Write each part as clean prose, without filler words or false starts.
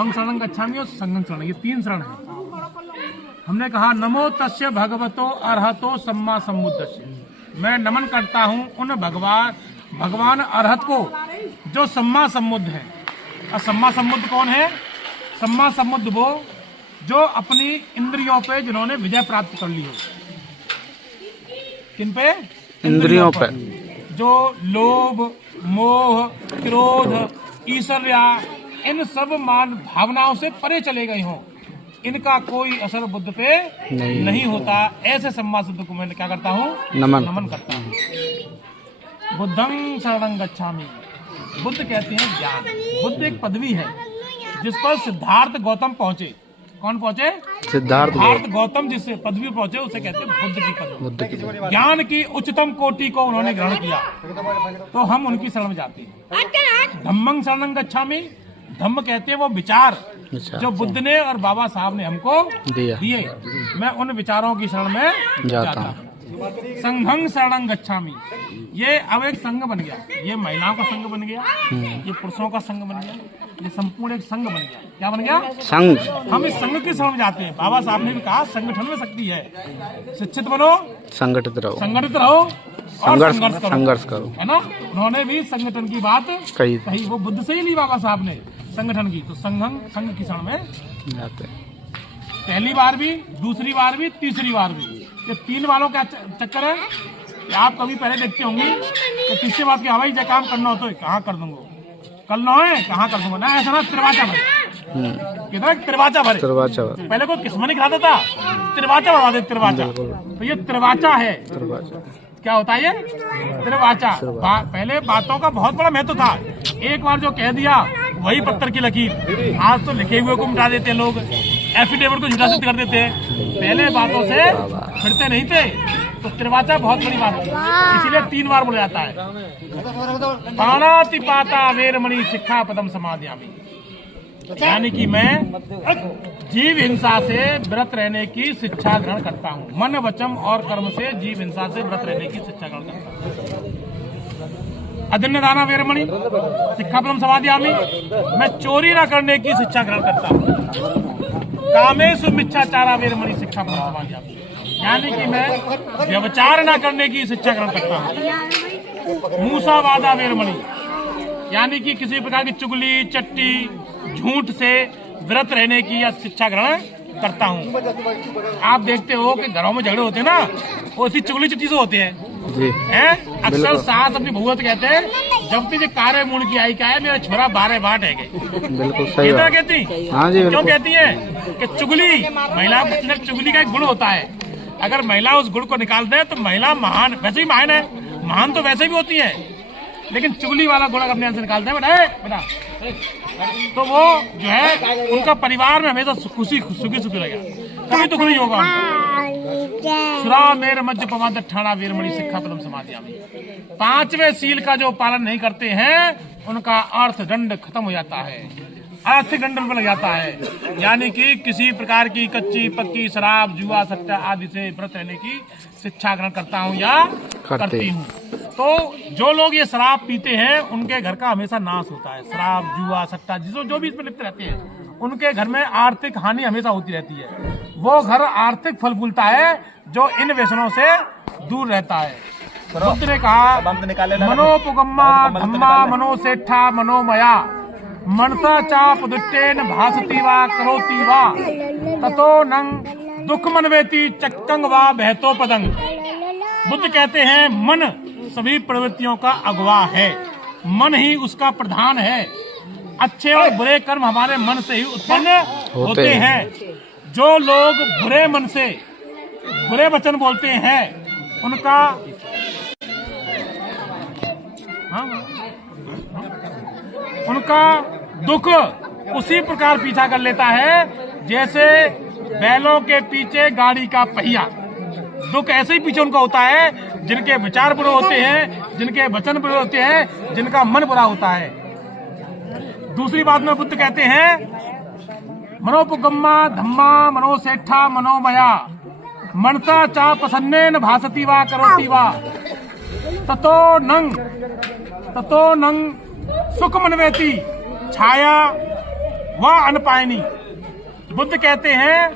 धम्मं शरणं गच्छामि और संघं शरणं, ये 3 शरण है। हमने कहा नमो तस्य भगवतो अरहतो सम्मा सम्बुद्धस्य, मैं नमन करता हूँ उन भगवान अरहत को जो सम्मा सम्बुद्ध है। और सम्मा सम्बुद्ध कौन है? सम्मा सम्बुद्ध वो जो अपनी इंद्रियों पे जिन्होंने विजय प्राप्त कर ली हो। किन पे? इंद्रियों पे। जो लोभ, मोह, क्रोध, ईर्ष्या, इन सब मान भावनाओं से परे चले गए हों, इनका कोई असर बुद्ध पे नहीं होता। ऐसे सम्मा सम्बुद्ध को मैं क्या करता हूँ? नमन करता हूँ। बुद्धं शरणं गच्छामि, बुद्ध कहते हैं ज्ञान। बुद्ध एक पदवी है जिस पर सिद्धार्थ गौतम पहुंचे। कौन पहुंचे? सिद्धार्थ गौतम जिस पदवी पर पहुंचे उसे कहते हैं बुद्ध की पदवी। ज्ञान की उच्चतम कोटि को उन्होंने ग्रहण किया, तो हम उनकी शरण में जाते हैं। धम्मं शरणं गच्छामि, धम्म कहते हैं वो विचार जो बुद्ध ने और बाबा साहब ने हमको दिए, मैं उन विचारों की शरण में जाता हूँ। संघं शरणं गच्छामि, ये अब एक संघ बन गया। ये महिलाओं का संघ बन गया, ये पुरुषों का संघ बन गया, ये संपूर्ण एक संघ बन गया। क्या बन गया? संघ। हम इस संघ की शरण में जाते हैं। बाबा साहब ने भी कहा संगठन में शक्ति है, शिक्षित बनो, संगठित रहो और संघर्ष करो, है ना। उन्होंने भी संगठन की बात कही, वो बुद्ध से ही ली बाबा साहब ने संगठन की। तो संघ की शरण में जाते हैं, पहली बार भी, दूसरी बार भी, तीसरी बार भी। ये 3 बारों का चक्कर है। आप कभी पहले देखते होंगे तो तीसरी बात की हवाई जय काम करना हो तो कहाँ कर दूंगा, कल ना है कहाँ कर दूंगा ना, ऐसा ना त्रिवाचा भरे, कितना त्रिवाचा भरे। पहले कोई किस्मत नहीं खिलाता था, त्रिवाचा भरवा दे, त्रिवाचा। तो ये त्रिवाचा है। क्या होता है ये? त्रिवाचा। पहले बातों का बहुत बड़ा महत्व था। एक बार जो कह दिया वही पत्थर की लकीर। आज तो लिखे हुए को मिटा देते लोग, एफिडेविट को झूठा सिद्ध कर देते। पहले बातों से फिरते नहीं थे। तो त्रिवाचा बहुत बड़ी बात है, इसीलिए 3 बार बोला जाता है। पाणातिपाता वेरमणि शिक्षा पदम समादयामि, यानी कि मैं जीव हिंसा से व्रत रहने की शिक्षा ग्रहण करता हूँ। मन, वचन और कर्म से जीव हिंसा से व्रत रहने की शिक्षा ग्रहण करता हूँ। अदन्य दाना वेरमणि शिक्षापदम समादयामि, मैं चोरी न करने की शिक्षा ग्रहण करता हूँ। कामेषु मिच्छाचारा वेरमणि शिक्षापदम समादयामि, यानी कि मैं व्यभिचार न करने की शिक्षा ग्रहण करता हूँ। मूसावादा वेरमणि, यानी कि किसी प्रकार की चुगली, चट्टी, झूठ से व्रत रहने की या शिक्षा ग्रहण करता हूँ। आप देखते हो कि घरों में झगड़े होते हैं ना, वो इसी चुगली चट्टी से होते हैं। अक्सर सास अपनी बहुवत कहते हैं जब तुझे कार्य मूड की आई क्या है, मेरा छोरा 12 बाट है। बिल्कुल सही बात कहती। क्यों कहती है? कि चुगली, महिला के अंदर चुगली का एक गुण होता है। अगर महिला उस गुण को निकाल दे तो महिला महान, वैसे ही महान है, महान तो वैसे भी होती है, लेकिन चुगली वाला गुण अपने अंदर निकाल दे बेटा, तो वो जो है उनका परिवार में हमेशा सुखी रहेगा, कभी दुख नहीं होगा। सुरा मेर मध्य पवाद ठाणा वीरमणि शिक्षापदम समादयामि, 5वें सील का जो पालन नहीं करते हैं उनका अर्थ दंड खत्म हो जाता है, आर्थिक दंड पर लग जाता है। यानी कि किसी प्रकार की कच्ची पक्की शराब, जुआ, सट्टा आदि से व्रत रहने की शिक्षा ग्रहण करता हूँ या करती हूँ। तो जो लोग ये शराब पीते हैं उनके घर का हमेशा नाश होता है। शराब, जुआ, सट्टा जो भी इसमें लिप्त रहते हैं उनके घर में आर्थिक हानि हमेशा होती रहती है। वो घर आर्थिक फल फूलता है जो इन व्यसनों से दूर रहता है। बुद्ध ने कहा मनोपुगम्मा धम्मा मनोसेठा मनोमया मनसा चाप दुष्टेन भासती वा करोति वा ततो नंग दुख मनवेति चक्कंग वा बहतो पदंग। बुद्ध कहते हैं मन सभी प्रवृत्तियों का अगवा है, मन ही उसका प्रधान है। अच्छे और बुरे कर्म हमारे मन से ही उत्पन्न होते हैं। जो लोग बुरे मन से बुरे वचन बोलते हैं उनका उनका दुख उसी प्रकार पीछा कर लेता है जैसे बैलों के पीछे गाड़ी का पहिया। दुख ऐसे ही पीछे उनका होता है जिनके विचार बुरे होते हैं, जिनके वचन बुरे होते हैं, जिनका मन बुरा होता है। दूसरी बात में बुद्ध कहते हैं मनोपुगम्मा धम्मा मनोसेठा मनोमया मनसा चा प्रसन्नेन भासती वा करोति वा ततो नंग सुख मनवेति छाया वह अनपायनी। बुद्ध कहते हैं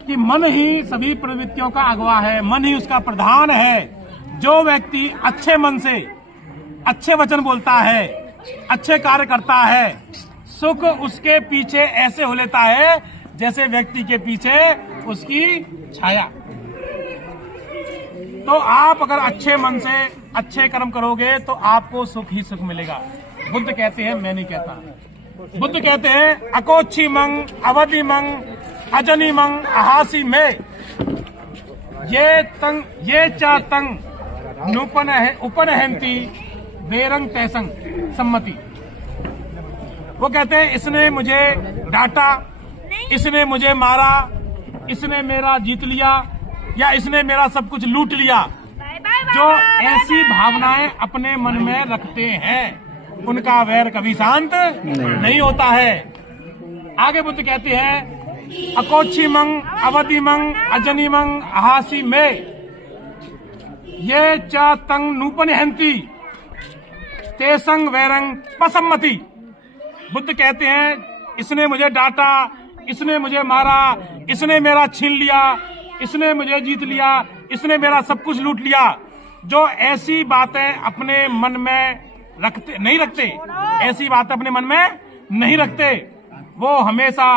कि मन ही सभी प्रवृत्तियों का अगवा है, मन ही उसका प्रधान है। जो व्यक्ति अच्छे मन से अच्छे वचन बोलता है, अच्छे कार्य करता है, सुख उसके पीछे ऐसे हो लेता है जैसे व्यक्ति के पीछे उसकी छाया। तो आप अगर अच्छे मन से अच्छे कर्म करोगे तो आपको सुख ही सुख मिलेगा। बुद्ध कहते हैं, मैं नहीं कहता। बुद्ध कहते हैं अकोच्छी मंग अवधि मंग अजनी मंग अहासी में ये चा तंग नूपन है उपनहंती बेरंग तैसंग सम्मति। वो कहते हैं इसने मुझे डांटा, इसने मुझे मारा, इसने मेरा जीत लिया या इसने मेरा सब कुछ लूट लिया। जो ऐसी भावनाएं अपने मन में रखते हैं उनका वैर कभी शांत नहीं होता है। आगे बुद्ध कहते हैं अकोच्छी मंग अवधि मंग अजनी मंग अहासी में ये चा तंग नूपन हंती तेसंग वैरंग पसम्मति। बुद्ध कहते हैं इसने मुझे डांटा, इसने मुझे मारा, इसने मेरा छीन लिया, इसने मुझे जीत लिया, इसने मेरा सब कुछ लूट लिया। जो ऐसी बातें अपने मन में नहीं रखते, ऐसी बातें अपने मन में नहीं रखते, वो हमेशा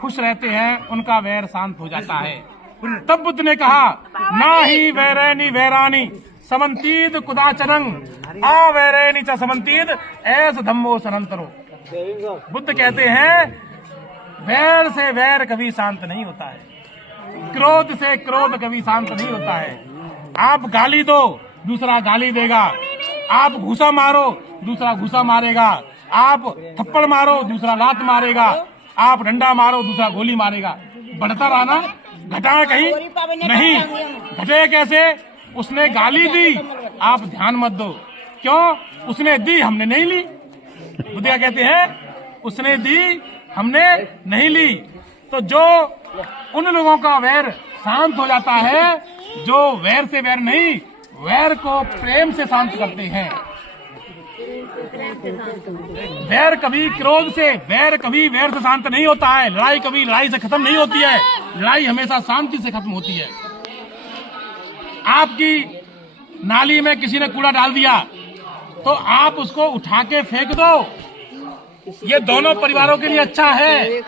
खुश रहते हैं, उनका वैर शांत हो जाता है। तब बुद्ध ने कहा ना ही वैरैनी वैरानी समंतीद कुदाचरंग आ वैरैनी च समंतीद ऐस धम्मो सनंतरो। बुद्ध कहते हैं वैर से वैर कभी शांत नहीं होता है, क्रोध से क्रोध कभी शांत नहीं होता है। आप गाली दो, दूसरा गाली देगा। आप घूसा मारो, दूसरा घूसा मारेगा। आप थप्पड़ मारो, दूसरा लात मारेगा। आप डंडा मारो, दूसरा गोली मारेगा। बढ़ता रहा ना, घटा कहीं नहीं। घटे कैसे? उसने गाली दी, आप ध्यान मत दो। क्यों? उसने दी, हमने नहीं ली। बुद्धिया कहते हैं उसने दी, हमने नहीं ली। तो जो उन लोगों का वैर शांत हो जाता है जो वैर से वैर नहीं, वैर को प्रेम से शांत करते हैं। वैर कभी क्रोध से, वैर कभी वैर से शांत नहीं होता है। लड़ाई कभी लड़ाई से खत्म नहीं होती है। लड़ाई हमेशा शांति से खत्म होती है। आपकी नाली में किसी ने कूड़ा डाल दिया तो आप उसको उठा के फेंक दो, ये दोनों परिवारों के लिए अच्छा है।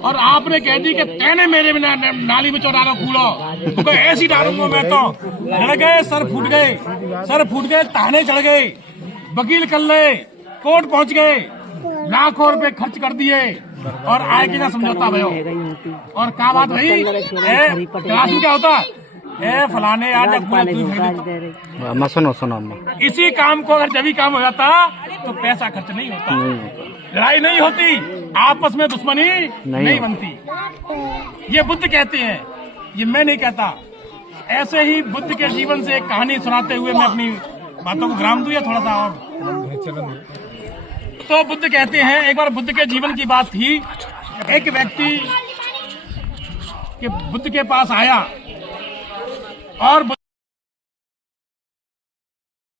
और आपने कह दी कि तेने मेरे नाली में चौड़ा कूड़ा, तो ऐसी डालूंगा मैं तो। लड़ गए, सर फूट गए, ताने चढ़ गए, वकील कर ले, कोर्ट पहुंच गए, लाखों रुपए खर्च कर दिए और आए कि ना समझौता भयो। और क्या बात भाई, क्लास में क्या होता है फलाने यार, सुनो इसी काम को अगर जब भी काम हो जाता तो पैसा खर्च नहीं होता, लड़ाई नहीं होती, आपस में दुश्मनी नहीं बनती। ये बुद्ध कहते हैं, ये मैं नहीं कहता। ऐसे ही बुद्ध के जीवन से एक कहानी सुनाते हुए मैं अपनी बातों को विराम दूं या थोड़ा सा और। तो बुद्ध कहते हैं एक बार बुद्ध के जीवन की बात थी। एक व्यक्ति के बुद्ध के पास आया और